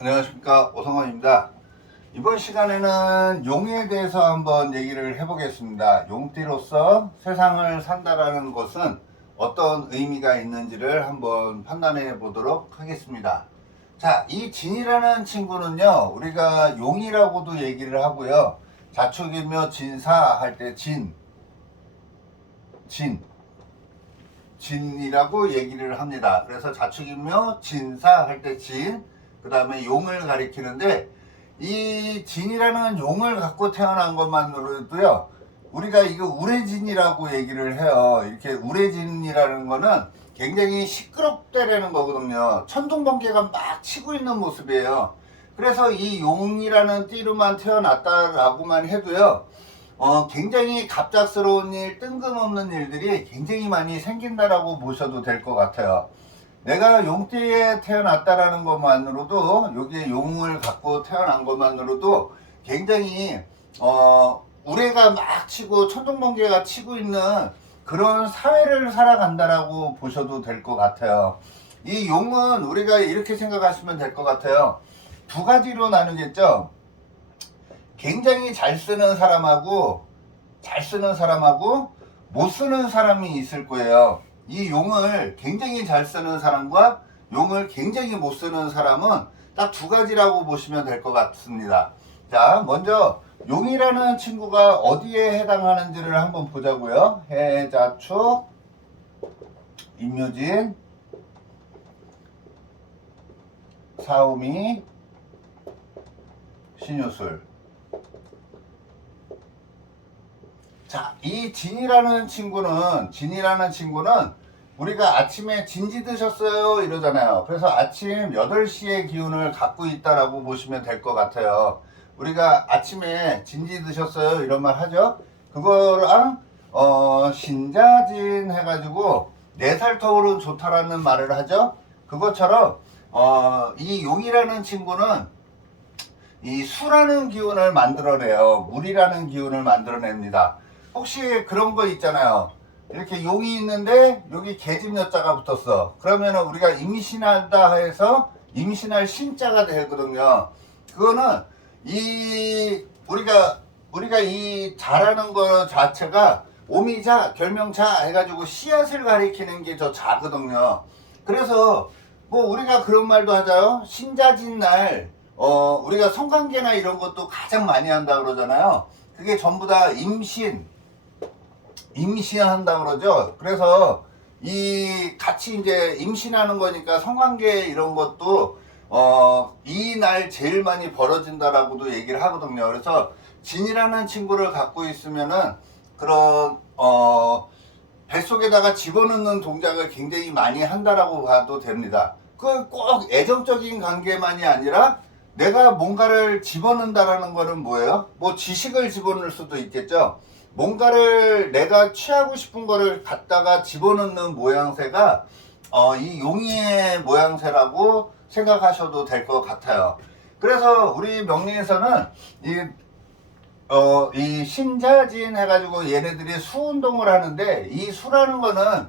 안녕하십니까, 오성원입니다. 이번 시간에는 용에 대해서 한번 얘기를 해보겠습니다. 용띠로서 세상을 산다라는 것은 어떤 의미가 있는지를 한번 판단해 보도록 하겠습니다. 자, 이 진이라는 친구는요, 우리가 용이라고도 얘기를 하고요, 자축이며 진사 할 때 진이라고 얘기를 합니다. 그래서 자축이며 진사 할 때 진, 그 다음에 용을 가리키는데, 이 진이라는 용을 갖고 태어난 것만으로도요, 우리가 이거 우레진이라고 얘기를 해요. 이렇게 우레진이라는 거는 굉장히 시끄럽다라는 거거든요. 천둥번개가 막 치고 있는 모습이에요. 그래서 이 용이라는 띠로만 태어났다라고만 해도요, 굉장히 갑작스러운 일, 뜬금없는 일들이 굉장히 많이 생긴다라고 보셔도 될 것 같아요. 내가 용띠에 태어났다라는 것만으로도, 여기에 용을 갖고 태어난 것만으로도 굉장히 우레가 막 치고 천둥번개가 치고 있는 그런 사회를 살아간다라고 보셔도 될 것 같아요. 이 용은 우리가 이렇게 생각하시면 될 것 같아요. 두 가지로 나누겠죠. 굉장히 잘 쓰는 사람하고 못 쓰는 사람이 있을 거예요. 이 용을 굉장히 잘 쓰는 사람과 용을 굉장히 못 쓰는 사람은 딱 두 가지라고 보시면 될 것 같습니다. 자, 먼저 용이라는 친구가 어디에 해당하는지를 한번 보자고요. 해자축, 임묘진, 사오미, 신유술. 자, 이 진이라는 친구는 우리가 아침에 진지 드셨어요 이러잖아요. 그래서 아침 8시의 기운을 갖고 있다라고 보시면 될 것 같아요. 우리가 아침에 진지 드셨어요 이런 말 하죠. 그거랑 신자진 해가지고 4살 터울은 좋다라는 말을 하죠. 그것처럼 이 용이라는 친구는 이 수라는 기운을 만들어내요. 물이라는 기운을 만들어냅니다. 혹시 그런 거 있잖아요. 이렇게 용이 있는데 여기 계집 여자가 붙었어. 그러면은 우리가 임신한다 해서 임신할 신자가 되거든요. 그거는 이 우리가 이 자라는 거 자체가 오미자, 결명자 해가지고 씨앗을 가리키는 게 저 자거든요. 그래서 뭐 우리가 그런 말도 하자요. 신자진 날 우리가 성관계나 이런 것도 가장 많이 한다 그러잖아요. 그게 전부 다 임신한다 그러죠. 그래서 이 같이 이제 임신하는 거니까 성관계 이런 것도 이 날 제일 많이 벌어진다라고도 얘기를 하거든요. 그래서 진이라는 친구를 갖고 있으면은 그런 뱃속에다가 집어넣는 동작을 굉장히 많이 한다라고 봐도 됩니다. 그 꼭 애정적인 관계만이 아니라 내가 뭔가를 집어넣는다라는 거는 뭐예요? 뭐 지식을 집어넣을 수도 있겠죠. 뭔가를 내가 취하고 싶은 거를 갖다가 집어넣는 모양새가 이 용이의 모양새라고 생각하셔도 될 것 같아요. 그래서 우리 명리에서는 이 신자진 해가지고 얘네들이 수운동을 하는데, 이 수라는 거는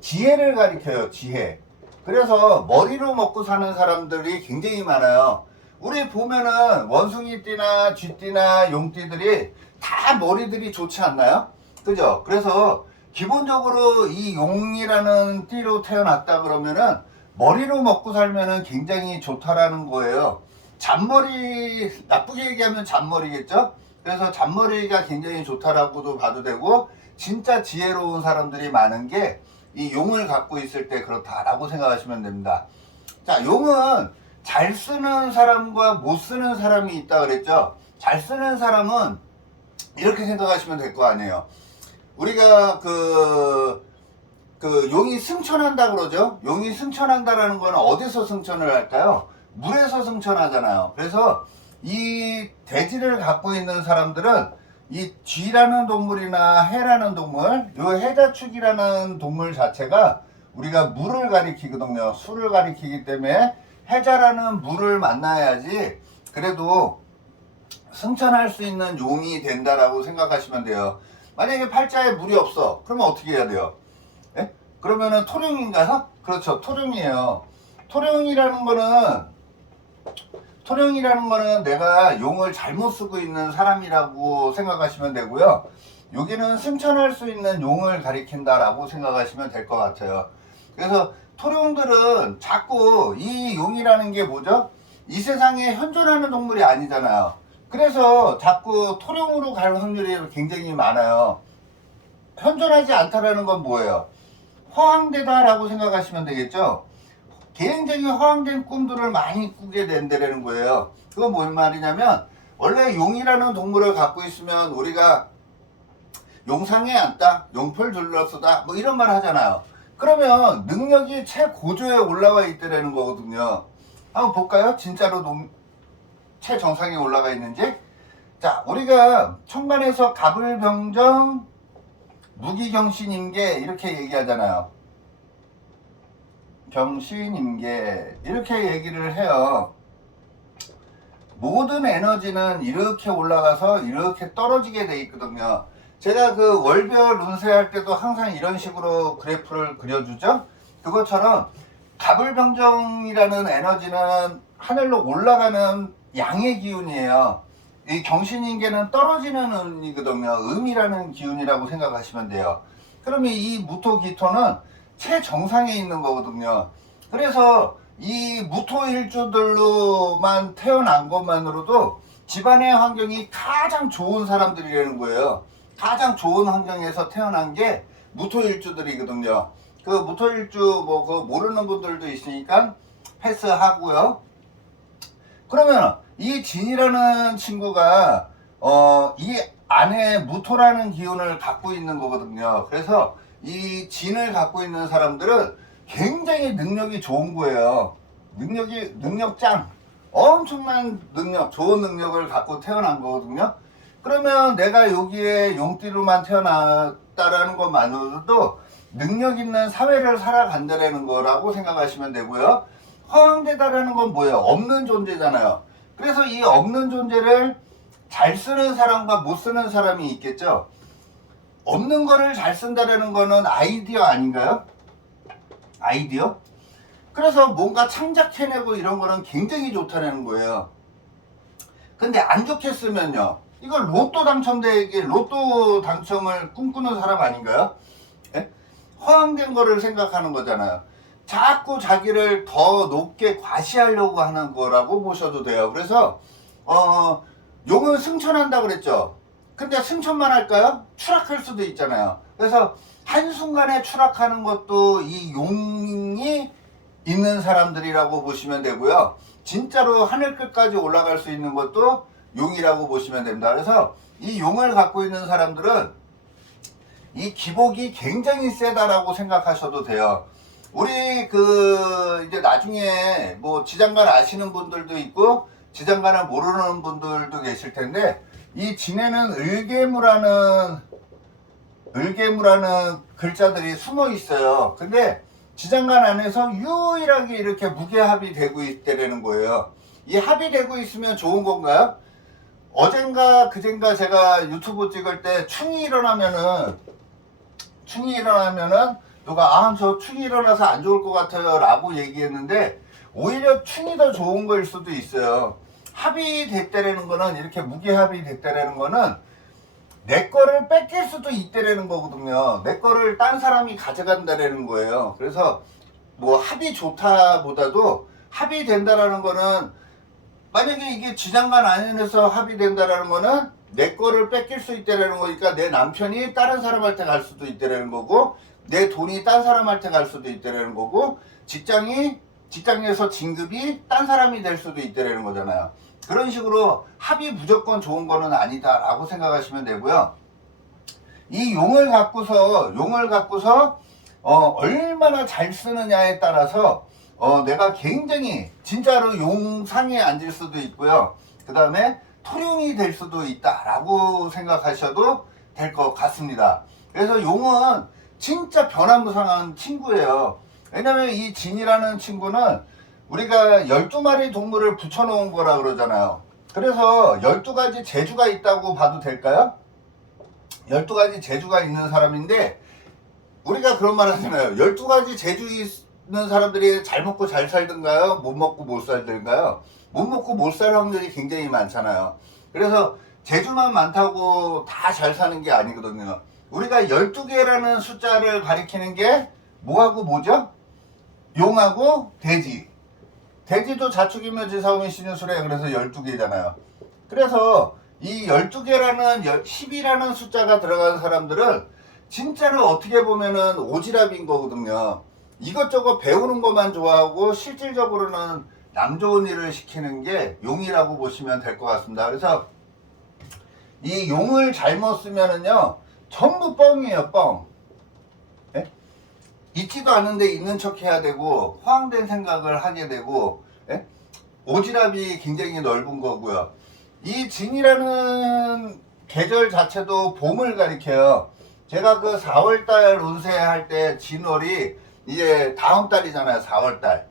지혜를 가리켜요. 지혜. 그래서 머리로 먹고 사는 사람들이 굉장히 많아요. 우리 보면은 원숭이띠나 쥐띠나 용띠들이 다 머리들이 좋지 않나요? 그죠? 그래서 기본적으로 이 용이라는 띠로 태어났다 그러면은 머리로 먹고 살면은 굉장히 좋다라는 거예요. 잔머리, 나쁘게 얘기하면 잔머리겠죠? 그래서 잔머리가 굉장히 좋다라고도 봐도 되고, 진짜 지혜로운 사람들이 많은 게 이 용을 갖고 있을 때 그렇다라고 생각하시면 됩니다. 자, 용은 잘 쓰는 사람과 못 쓰는 사람이 있다 그랬죠? 잘 쓰는 사람은 이렇게 생각하시면 될 거 아니에요. 우리가 용이 승천한다 그러죠? 용이 승천한다라는 거는 어디서 승천을 할까요? 물에서 승천하잖아요. 그래서 이 대지를 갖고 있는 사람들은 이 쥐라는 동물이나 해라는 동물, 요 해자축이라는 동물 자체가 우리가 물을 가리키거든요. 수를 가리키기 때문에 해자라는 물을 만나야지 그래도 승천할 수 있는 용이 된다라고 생각하시면 돼요. 만약에 팔자에 물이 없어. 그러면 어떻게 해야 돼요? 예? 그러면은 토룡인가요? 그렇죠. 토룡이에요. 토룡이라는 거는 토룡이라는 거는 내가 용을 잘못 쓰고 있는 사람이라고 생각하시면 되고요. 여기는 승천할 수 있는 용을 가리킨다라고 생각하시면 될 것 같아요. 그래서 토룡들은 자꾸 이 용이라는 게 뭐죠? 이 세상에 현존하는 동물이 아니잖아요. 그래서 자꾸 토룡으로 갈 확률이 굉장히 많아요. 현존하지 않다라는 건 뭐예요? 허황되다라고 생각하시면 되겠죠? 굉장히 허황된 꿈들을 많이 꾸게 된다는 거예요. 그건 뭔 말이냐면, 원래 용이라는 동물을 갖고 있으면 우리가 용상에 앉다, 용풀 둘러쓰다, 뭐 이런 말 하잖아요. 그러면 능력이 최고조에 올라와 있다는 거거든요. 한번 볼까요? 진짜로 최정상에 올라가 있는지. 자, 우리가 천간에서 갑을병정, 무기경신임계 이렇게 얘기하잖아요. 경신임계 이렇게 얘기를 해요. 모든 에너지는 이렇게 올라가서 이렇게 떨어지게 돼 있거든요. 제가 그 월별 운세 할 때도 항상 이런 식으로 그래프를 그려주죠. 그것처럼 갑을병정이라는 에너지는 하늘로 올라가는 양의 기운이에요. 이 경신인계는 떨어지는 운이거든요. 음이라는 기운이라고 생각하시면 돼요. 그러면 이 무토기토는 최정상에 있는 거거든요. 그래서 이 무토일주들로만 태어난 것만으로도 집안의 환경이 가장 좋은 사람들이라는 거예요. 가장 좋은 환경에서 태어난 게 무토일주들이거든요. 그 무토일주 뭐 그 모르는 분들도 있으니까 패스하고요. 그러면 이 진이라는 친구가 이 안에 무토라는 기운을 갖고 있는 거거든요. 그래서 이 진을 갖고 있는 사람들은 굉장히 능력이 좋은 거예요. 능력 짱. 엄청난 능력, 좋은 능력을 갖고 태어난 거거든요. 그러면 내가 여기에 용띠로만 태어났다라는 것만으로도 능력 있는 사회를 살아간다라는 거라고 생각하시면 되고요. 허황되다라는 건 뭐예요? 없는 존재잖아요. 그래서 이 없는 존재를 잘 쓰는 사람과 못 쓰는 사람이 있겠죠. 없는 거를 잘 쓴다라는 거는 아이디어 아닌가요? 아이디어? 그래서 뭔가 창작해내고 이런 거는 굉장히 좋다는 거예요. 근데 안 좋게 쓰면요. 이거 로또 당첨되기, 로또 당첨을 꿈꾸는 사람 아닌가요? 예? 허황된 거를 생각하는 거잖아요. 자꾸 자기를 더 높게 과시하려고 하는 거라고 보셔도 돼요. 그래서 용은 승천한다고 그랬죠. 근데 승천만 할까요? 추락할 수도 있잖아요. 그래서 한순간에 추락하는 것도 이 용이 있는 사람들이라고 보시면 되고요. 진짜로 하늘 끝까지 올라갈 수 있는 것도 용이라고 보시면 됩니다. 그래서 이 용을 갖고 있는 사람들은 이 기복이 굉장히 세다라고 생각하셔도 돼요. 우리 이제 나중에 뭐 지장간 아시는 분들도 있고 지장간을 모르는 분들도 계실 텐데, 이 진에는 을개무라는 글자들이 숨어 있어요. 근데 지장간 안에서 유일하게 이렇게 무게합이 되고 있다는 거예요. 이 합이 되고 있으면 좋은 건가요? 어젠가 그젠가 제가 유튜브 찍을 때 충이 일어나면은 누가 저 충이 일어나서 안 좋을 것 같아요 라고 얘기했는데, 오히려 충이 더 좋은 거일 수도 있어요. 합이 됐다라는 거는, 이렇게 무게합이 됐다라는 거는 내 거를 뺏길 수도 있다라는 거거든요. 내 거를 딴 사람이 가져간다라는 거예요. 그래서 뭐 합이 좋다 보다도, 합이 된다라는 거는, 만약에 이게 지장간 안에서 합의 된다라는 거는 내 거를 뺏길 수 있다라는 거니까, 내 남편이 다른 사람한테 갈 수도 있다라는 거고, 내 돈이 딴 사람한테 갈 수도 있다라는 거고, 직장에서 진급이 딴 사람이 될 수도 있다라는 거잖아요. 그런 식으로 합이 무조건 좋은 거는 아니다라고 생각하시면 되고요. 이 용을 갖고서 얼마나 잘 쓰느냐에 따라서 내가 굉장히 진짜로 용상에 앉을 수도 있고요. 그 다음에 토룡이 될 수도 있다라고 생각하셔도 될 것 같습니다. 그래서 용은 진짜 변화무쌍한 친구예요. 왜냐면 이 진이라는 친구는 우리가 12마리 동물을 붙여놓은 거라 그러잖아요. 그래서 12가지 재주가 있다고 봐도 될까요? 12가지 재주가 있는 사람인데, 우리가 그런 말 하잖아요. 12가지 재주 있는 사람들이 잘 먹고 잘 살든가요? 못 먹고 못 살든가요? 못 먹고 못 살 확률이 굉장히 많잖아요. 그래서 재주만 많다고 다 잘 사는 게 아니거든요. 우리가 12개라는 숫자를 가리키는 게 뭐하고 뭐죠? 용하고 돼지. 돼지도 자축이며 지사오미 신유술에 그래서 12개잖아요. 그래서 이 12개라는 10이라는 숫자가 들어간 사람들은 진짜로 어떻게 보면은 오지랖인 거거든요. 이것저것 배우는 것만 좋아하고 실질적으로는 남 좋은 일을 시키는 게 용이라고 보시면 될 것 같습니다. 그래서 이 용을 잘못 쓰면은요 전부 뻥이에요. 뻥. 예? 있지도 않은데 있는 척 해야 되고 허황된 생각을 하게 되고, 예? 오지랖이 굉장히 넓은 거고요. 이 진이라는 계절 자체도 봄을 가리켜요. 제가 그 4월달 운세할 때 진월이 이제 다음 달이잖아요. 4월달.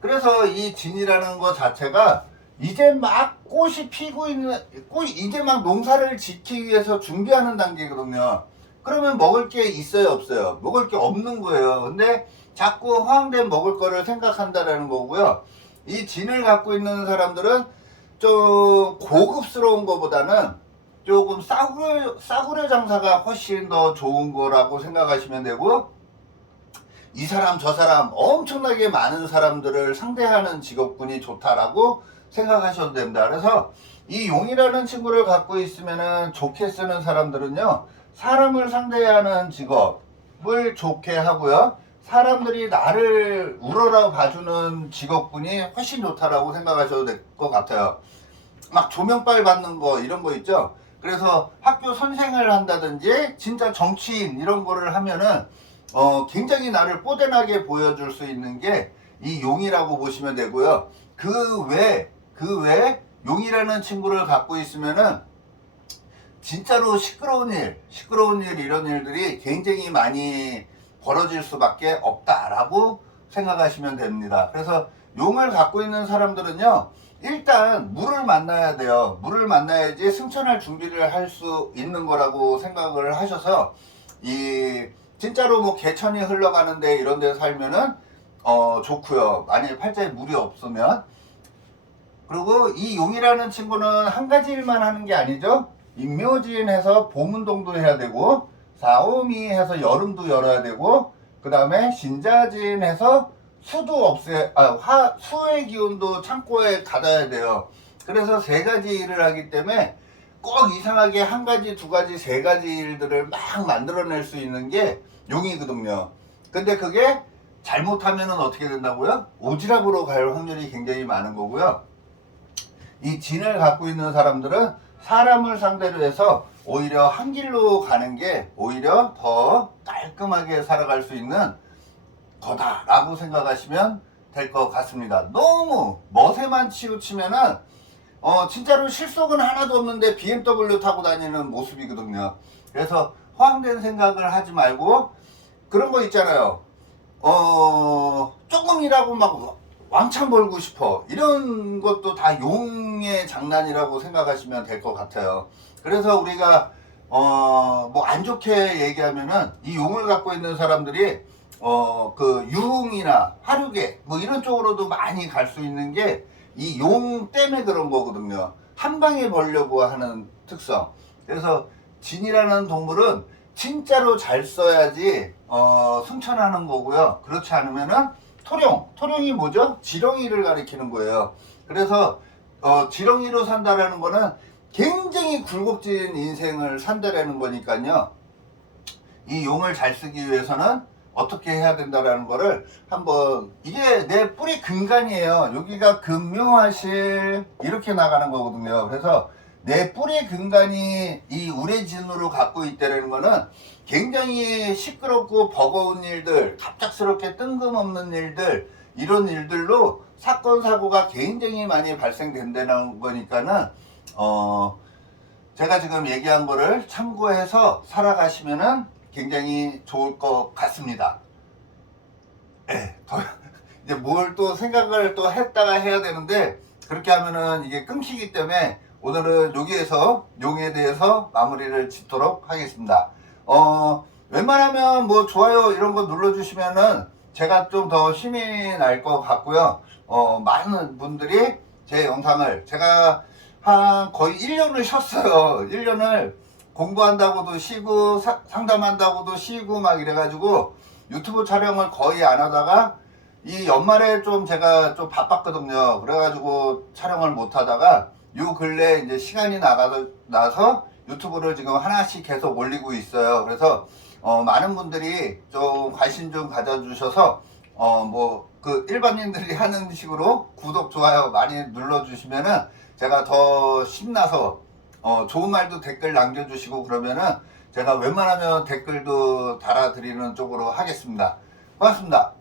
그래서 이 진이라는 거 자체가 이제 막 꽃이 피고 있는, 이제 막 농사를 짓기 위해서 준비하는 단계거든요. 그러면 먹을 게 있어요, 없어요? 먹을 게 없는 거예요. 근데 자꾸 허황된 먹을 거를 생각한다라는 거고요. 이 진을 갖고 있는 사람들은 좀 고급스러운 것보다는 조금 싸구려 장사가 훨씬 더 좋은 거라고 생각하시면 되고, 이 사람 저 사람 엄청나게 많은 사람들을 상대하는 직업군이 좋다라고 생각하셔도 됩니다. 그래서 이 용이라는 친구를 갖고 있으면은 좋게 쓰는 사람들은요, 사람을 상대하는 직업을 좋게 하고요, 사람들이 나를 우러러 봐주는 직업군이 훨씬 좋다라고 생각하셔도 될 것 같아요. 막 조명빨 받는 거 이런 거 있죠. 그래서 학교 선생을 한다든지 진짜 정치인 이런 거를 하면은 굉장히 나를 뽀대나게 보여줄 수 있는 게 이 용이라고 보시면 되고요. 그 외에 용이라는 친구를 갖고 있으면은 진짜로 시끄러운 일 이런 일들이 굉장히 많이 벌어질 수밖에 없다라고 생각하시면 됩니다. 그래서 용을 갖고 있는 사람들은요, 일단 물을 만나야 돼요. 물을 만나야지 승천할 준비를 할 수 있는 거라고 생각을 하셔서, 이 진짜로 뭐 개천이 흘러가는데 이런 데 살면은 좋고요. 만약에 팔자에 물이 없으면. 그리고 이 용이라는 친구는 한 가지 일만 하는 게 아니죠. 임묘진 해서 봄운동도 해야 되고, 사오미 해서 여름도 열어야 되고, 그 다음에 신자진 해서 수도 수의 기운도 창고에 가둬야 돼요. 그래서 세 가지 일을 하기 때문에 꼭 이상하게 한 가지, 두 가지, 세 가지 일들을 막 만들어낼 수 있는 게 용이거든요. 근데 그게 잘못하면 어떻게 된다고요? 오지랖으로 갈 확률이 굉장히 많은 거고요. 이 진을 갖고 있는 사람들은 사람을 상대로 해서 오히려 한 길로 가는 게 오히려 더 깔끔하게 살아갈 수 있는 거다라고 생각하시면 될 것 같습니다. 너무 멋에만 치우치면은 진짜로 실속은 하나도 없는데 BMW 타고 다니는 모습이거든요. 그래서 허황된 생각을 하지 말고, 그런 거 있잖아요. 조금이라고 막 왕창 벌고 싶어, 이런 것도 다 용의 장난이라고 생각하시면 될 것 같아요. 그래서 우리가 뭐 안 좋게 얘기하면은 이 용을 갖고 있는 사람들이 그 유흥이나 하류계 뭐 이런 쪽으로도 많이 갈 수 있는 게 이 용 때문에 그런 거거든요. 한 방에 벌려고 하는 특성. 그래서 진이라는 동물은 진짜로 잘 써야지 승천하는 거고요. 그렇지 않으면은 토룡이 뭐죠? 지렁이를 가리키는 거예요. 그래서 지렁이로 산다라는 거는 굉장히 굴곡진 인생을 산다라는 거니까요. 이 용을 잘 쓰기 위해서는 어떻게 해야 된다라는 거를 한번, 이게 내 뿌리 근간이에요. 여기가 금묘화실 이렇게 나가는 거거든요. 그래서 내 뿌리 근간이 이 우레진으로 갖고 있다는 거는 굉장히 시끄럽고 버거운 일들, 갑작스럽게 뜬금없는 일들, 이런 일들로 사건 사고가 굉장히 많이 발생된다는 거니까는 제가 지금 얘기한 거를 참고해서 살아가시면은 굉장히 좋을 것 같습니다. 이제 뭘 또 생각을 또 했다가 해야 되는데, 그렇게 하면은 이게 끊기기 때문에 오늘은 여기에서 용에 대해서 마무리를 짓도록 하겠습니다. 웬만하면 뭐 좋아요 이런 거 눌러주시면은 제가 좀 더 힘이 날 것 같고요. 많은 분들이 제 영상을 제가 한 거의 1년을 쉬었어요. 1년을 공부한다고도 쉬고 상담한다고도 쉬고 막 이래가지고 유튜브 촬영을 거의 안 하다가 이 연말에 좀 제가 좀 바빴거든요. 그래가지고 촬영을 못 하다가 요 근래 이제 시간이 나서 유튜브를 지금 하나씩 계속 올리고 있어요. 그래서 많은 분들이 좀 관심 좀 가져주셔서 뭐 그 일반인들이 하는 식으로 구독 좋아요 많이 눌러주시면은 제가 더 신나서 좋은 말도 댓글 남겨주시고 그러면은 제가 웬만하면 댓글도 달아드리는 쪽으로 하겠습니다. 고맙습니다.